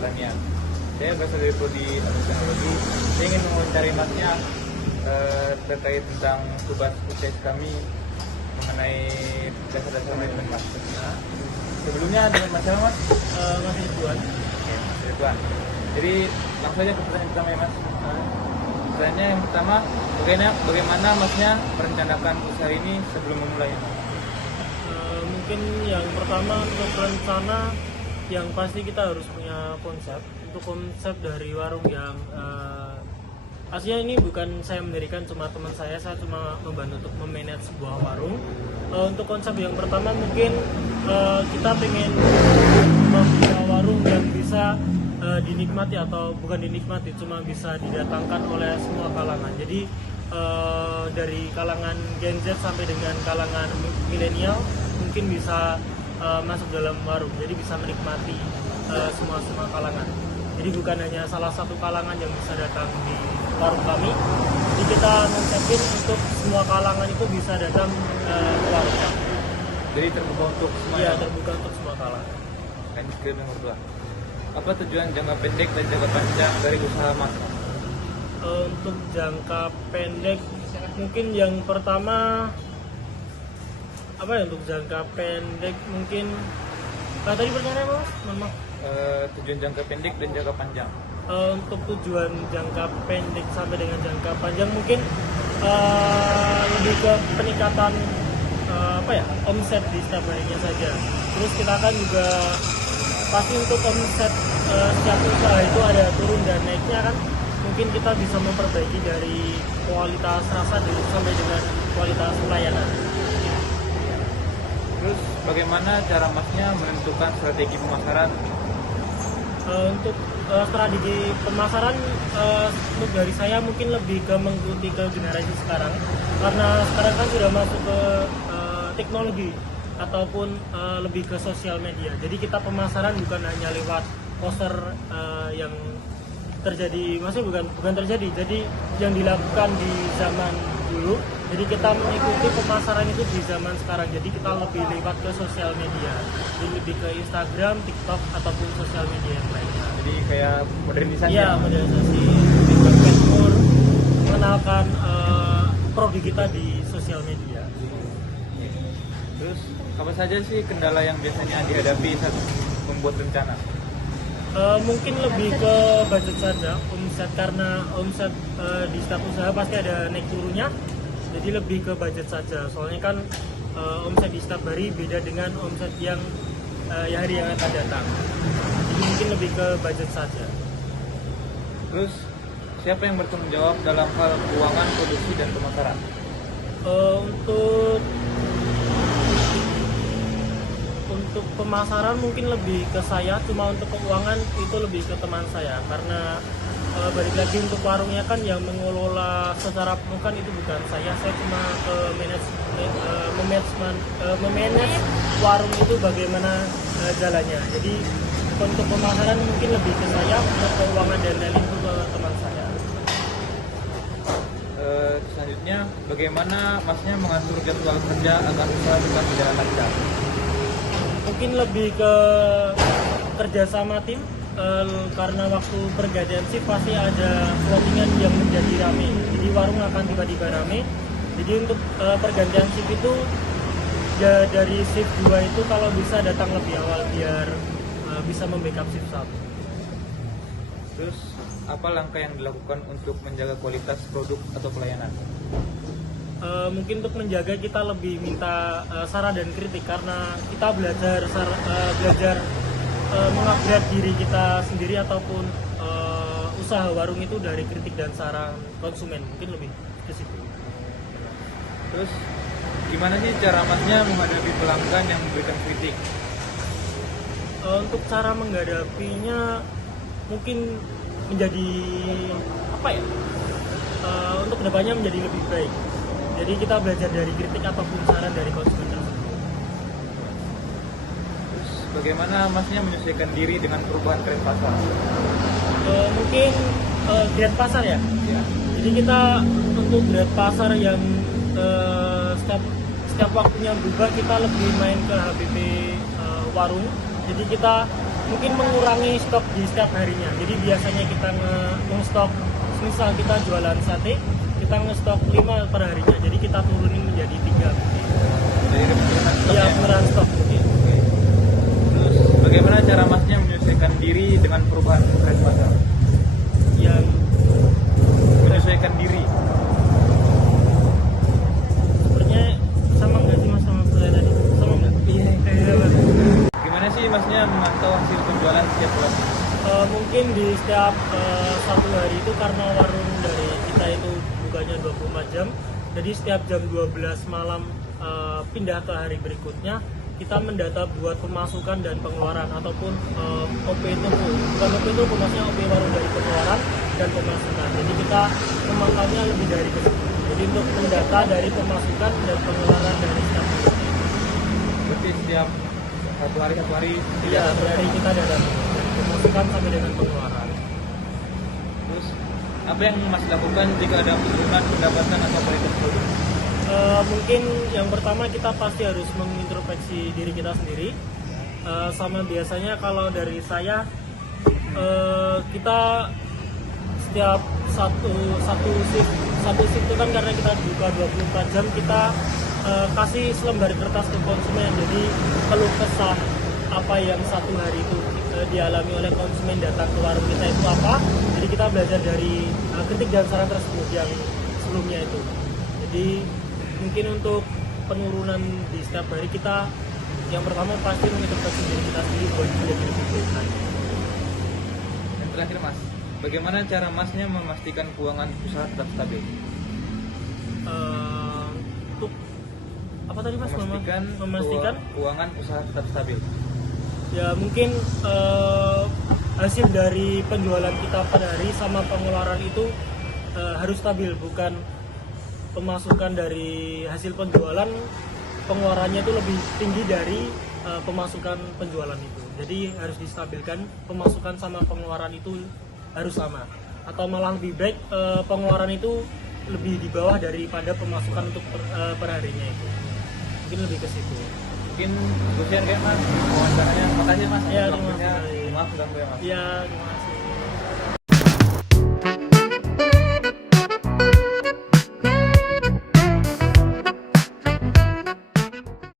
pertanian. Saya berasal dari prodi teknologi. Saya ingin mewawancari Masnya terkait tentang tugas UTS kami mengenai dasar-dasar manajemen Mas. Nah, sebelumnya dengan Mas siapa, Mas? Mas Ridwan. Oke, Mas Ridwan. Jadi langsung aja ke pertanyaan pertama ya, Mas. Pertanyaan yang pertama, bagaimana Masnya merencanakan usaha ini sebelum memulai? Mungkin yang pertama untuk rencana yang pasti kita harus punya konsep. Untuk konsep dari warung yang aslinya ini bukan saya mendirikan, cuma teman saya cuma membantu untuk memanage sebuah warung. Untuk konsep yang pertama mungkin kita pengen membuka warung yang bisa dinikmati atau bukan dinikmati, cuma bisa didatangkan oleh semua kalangan. Jadi dari kalangan Gen Z sampai dengan kalangan milenial mungkin bisa masuk dalam warung, jadi bisa menikmati semua kalangan. Jadi bukan hanya salah satu kalangan yang bisa datang di warung kami, jadi kita konsepin untuk semua kalangan itu bisa datang ke warung kami. Jadi terbuka untuk semua? Iya, terbuka untuk semua kalangan. Lanjut nomor 2. Apa tujuan jangka pendek dan jangka panjang dari usaha Mas? Untuk jangka pendek mungkin yang pertama apa ya, untuk jangka pendek mungkin tadi pertanyaannya apa, Mas? Mohon maaf. Tujuan jangka pendek dan jangka panjang. Untuk tujuan jangka pendek sampai dengan jangka panjang mungkin lebih ke peningkatan omset di setiap harinya saja. Terus kita kan juga pasti untuk omset setiap usaha itu ada turun dan naiknya kan. Mungkin kita bisa memperbaiki dari kualitas rasa dulu sampai dengan kualitas pelayanan. Terus bagaimana cara Masnya menentukan strategi pemasaran? Untuk strategi pemasaran untuk dari saya mungkin lebih ke mengikuti ke generasi sekarang, karena sekarang kan sudah masuk ke teknologi ataupun lebih ke sosial media. Jadi kita pemasaran bukan hanya lewat poster yang terjadi, maksudnya bukan terjadi, jadi yang dilakukan di zaman dulu. Jadi kita mengikuti pemasaran itu di zaman sekarang. Jadi kita lebih lewat ke sosial media, jadi lebih ke Instagram, TikTok ataupun sosial media yang lainnya. Jadi kayak modernisasi? Iya, modernisasi, lebih ke platform, mengenalkan produk kita di sosial media. Terus apa saja sih kendala yang biasanya dihadapi saat membuat rencana? Mungkin lebih ke budget saja, omset, karena omset di setiap usaha pasti ada naik turunnya. Jadi lebih ke budget saja, soalnya kan omset di setiap hari beda dengan omset yang hari yang akan datang. Jadi mungkin lebih ke budget saja. Terus siapa yang bertanggung jawab dalam hal keuangan, produksi, dan pemasaran? Untuk pemasaran mungkin lebih ke saya, cuma untuk keuangan itu lebih ke teman saya, karena balik lagi untuk warungnya kan yang mengelola secara bukan itu bukan saya cuma ke memanage warung itu bagaimana jalannya. Jadi untuk pemasaran mungkin lebih ke saya, untuk keuangan dan lain-lain itu ke teman saya. Selanjutnya, bagaimana Masnya mengatur jadwal kerja agar usaha tetap berjalan lancar? Mungkin lebih ke kerja sama tim, karena waktu pergantian shift pasti ada clothingan yang menjadi rame, jadi warung akan tiba-tiba rame. Jadi untuk pergantian shift itu ya, dari shift 2 itu kalau bisa datang lebih awal biar bisa membackup shift 1. Terus apa langkah yang dilakukan untuk menjaga kualitas produk atau pelayanan? Mungkin untuk menjaga kita lebih minta saran dan kritik, karena kita belajar mengupgrade diri kita sendiri ataupun usaha warung itu dari kritik dan saran konsumen, mungkin lebih ke situ. Terus gimana sih cara Masnya menghadapi pelanggan yang memberikan kritik? Untuk cara menghadapinya mungkin menjadi untuk kedepannya menjadi lebih baik. Jadi kita belajar dari kritik ataupun saran dari konsumen tersebut. Terus bagaimana Masnya menyesuaikan diri dengan perubahan tren pasar? Mungkin grade pasar ya. Jadi kita untuk grade pasar yang setiap waktunya berubah, kita lebih main ke HBP warung. Jadi kita mungkin mengurangi stok di setiap harinya. Jadi biasanya kita nge-stok, misal kita jualan sate, kita nge-stok 5 per harinya. Jadi kita turunin menjadi 3. Jadi ada penurunan stok Iya, ya? penurunan stok mungkin. Oke. Terus bagaimana cara masnya menyesuaikan diri dengan perubahan tren pasar? Yang Menyesuaikan diri. sebenarnya sama nggak sih mas sama saya tadi? Sama nggak? Iya. Mas. Gimana sih masnya memantau hasil penjualan setiap bulan? Mungkin di setiap satu hari itu karena warung dari kita itu bukanya 24 jam, jadi setiap jam 12 malam pindah ke hari berikutnya, kita mendata buat pemasukan dan pengeluaran ataupun OP toko, bukan OP toko, maksudnya OP warung dari pengeluaran dan pemasukan. Jadi kita memantaunya lebih dari ke situ. Jadi untuk mendata dari pemasukan dan pengeluaran dari setiap hari. Berarti setiap satu hari Iya, dari kita data dari pemasukan sampai dengan pengeluaran. Terus apa yang mas lakukan jika ada penurunan pendapatan atau kualitas produk? Mungkin yang pertama kita pasti harus mengintrospeksi diri kita sendiri. Sama biasanya kalau dari saya kita setiap satu shift itu kan karena kita buka 24 jam, kita kasih selembar kertas ke konsumen. Jadi keluh kesah apa yang satu hari itu dialami oleh konsumen datang ke warung kita itu apa. Jadi kita belajar dari kritik dan saran tersebut yang sebelumnya itu. Jadi mungkin untuk penurunan di setiap hari kita yang pertama pasti mengintrospeksi diri kita sendiri buat menjadi lebih baik lagi. Dan terakhir mas, bagaimana cara masnya memastikan keuangan usaha tetap stabil? Untuk apa tadi mas? Memastikan keuangan usaha tetap stabil. Ya mungkin hasil dari penjualan kita pada hari sama pengeluaran itu harus stabil, bukan pemasukan dari hasil penjualan pengeluarannya itu lebih tinggi dari pemasukan penjualan itu. Jadi harus distabilkan, pemasukan sama pengeluaran itu harus sama, atau malah lebih baik pengeluaran itu lebih di bawah daripada pemasukan untuk per harinya itu. Mungkin lebih ke situ. Mungkin sekian kayak mas wawancaranya. Makasih mas. Ya, Waktunya. terima kasih. Maaf ganggu ya mas. Ya, terima